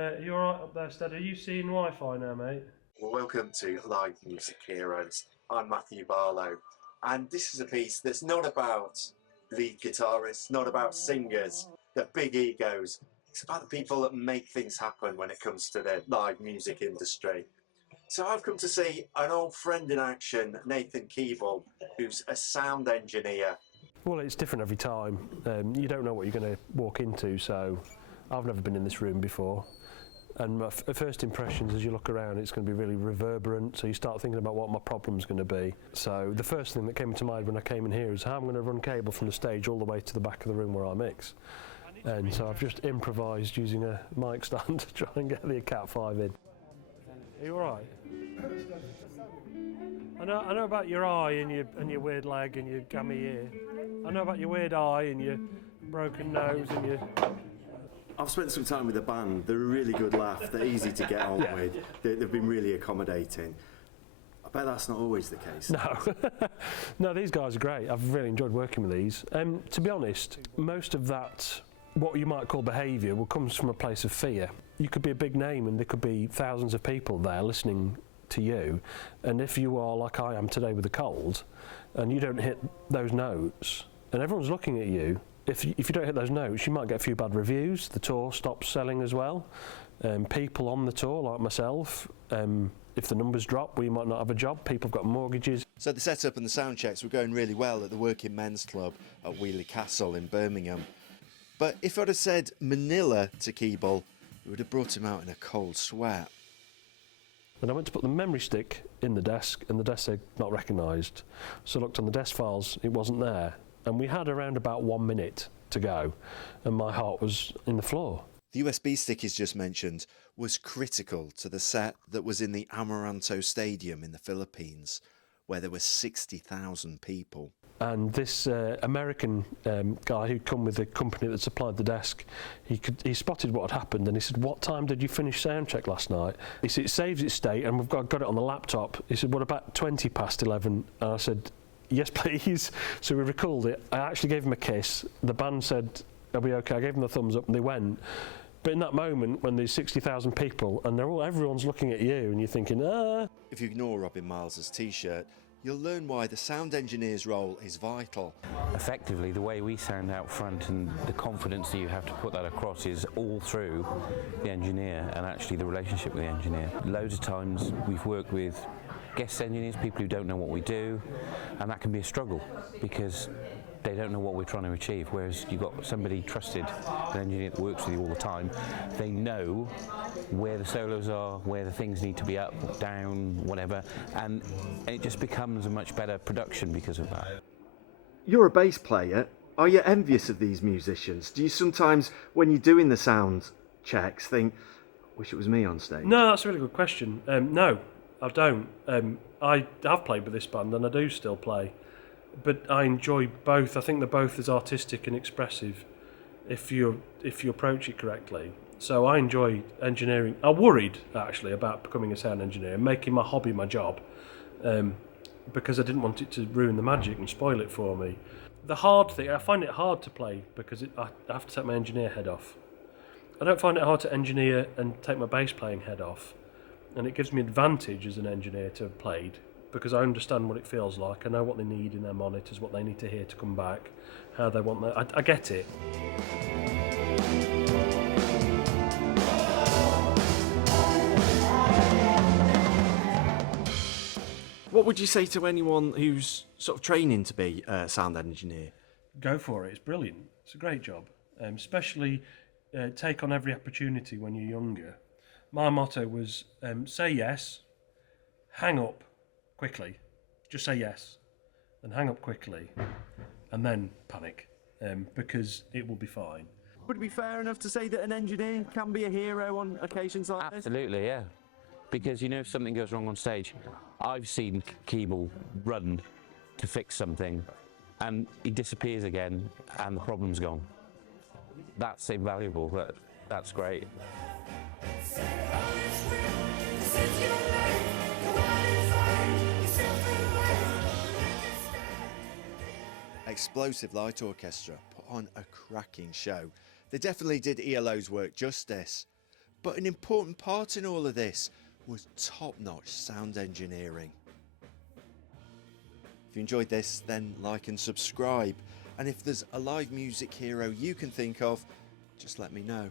You alright up there, Stead? Are you seeing Wi-Fi now, mate? Well, welcome to Live Music Heroes. I'm Matthew Barlow, and this is a piece that's not about lead guitarists, not about singers, the big egos. It's about the people that make things happen when it comes to the live music industry. So I've come to see an old friend in action, Nathan Keeble, who's a sound engineer. Well, it's different every time. You don't know what you're going to walk into, so I've never been in this room before. And my first impressions as you look around, it's going to be really reverberant, so you start thinking about what my problem's going to be. So the first thing that came into mind when I came in here is how I'm going to run cable from the stage all the way to the back of the room where I mix. And so I've just improvised using a mic stand to try and get the Cat 5 in. Are you alright? I know about your eye and your weird leg and your gammy ear. I know about your weird eye and your broken nose and your... I've spent some time with the band. They're a really good laugh. They're easy to get on with. They've been really accommodating. I bet that's not always the case. No. No, these guys are great. I've really enjoyed working with these. To be honest, most of that, what you might call behaviour, comes from a place of fear. You could be a big name and there could be thousands of people there listening to you, and if you are like I am today with a cold and you don't hit those notes and everyone's looking at you, if you don't hit those notes you might get a few bad reviews. The tour stops selling as well. People on the tour like myself, if the numbers drop we might not have a job. People have got mortgages. So the setup and the sound checks were going really well at the Working Men's Club at Wheelie Castle in Birmingham, but if I'd have said Manila to Keeble, it would have brought him out in a cold sweat. And I went to put the memory stick in the desk and the desk said not recognised. So I looked on the desk files, it wasn't there. And we had around about 1 minute to go and my heart was in the floor. The USB stick he's just mentioned was critical to the set that was in the Amaranto Stadium in the Philippines, where there were 60,000 people. And this American guy who'd come with the company that supplied the desk, he spotted what had happened and he said, "What time did you finish soundcheck last night?" He said, "It saves its state and we've got it on the laptop." He said, "What about 20 past 11? And I said, "Yes, please." So we recalled it. I actually gave him a kiss. The band said, "Are we okay?" I gave them the thumbs up and they went. But in that moment, when there's 60,000 people and everyone's looking at you and you're thinking, ah. If you ignore Robin Miles's t-shirt, you'll learn why the sound engineer's role is vital. Effectively, the way we sound out front and the confidence that you have to put that across is all through the engineer and actually the relationship with the engineer. Loads of times we've worked with guest engineers, people who don't know what we do, and that can be a struggle because they don't know what we're trying to achieve, whereas you've got somebody trusted, an engineer that works with you all the time. They know where the solos are, where the things need to be up, down, whatever, and it just becomes a much better production because of that. You're a bass player. Are you envious of these musicians? Do you sometimes, when you're doing the sound checks, think, wish it was me on stage? No, that's a really good question. No, I don't. I have played with this band and I do still play. But I enjoy both. I think they're both as artistic and expressive if you approach it correctly. So I enjoy engineering. I worried actually about becoming a sound engineer and making my hobby my job, because I didn't want it to ruin the magic and spoil it for me. The hard thing, I find it hard to play because I have to take my engineer head off. I don't find it hard to engineer and take my bass playing head off, and it gives me advantage as an engineer to have played, because I understand what it feels like. I know what they need in their monitors, what they need to hear to come back, how they want that. I get it. What would you say to anyone who's sort of training to be a sound engineer? Go for it. It's brilliant. It's a great job. Especially take on every opportunity when you're younger. My motto was say yes, hang up quickly, just say yes, and hang up quickly, and then panic, because it will be fine. Would it be fair enough to say that an engineer can be a hero on occasions like this? Absolutely, yeah. Because if something goes wrong on stage, I've seen Keeble run to fix something, and he disappears again, and the problem's gone. That's invaluable. That's great. Explosive Light Orchestra put on a cracking show. They definitely did ELO's work justice. But an important part in all of this was top-notch sound engineering. If you enjoyed this, then like and subscribe. And if there's a live music hero you can think of, just let me know.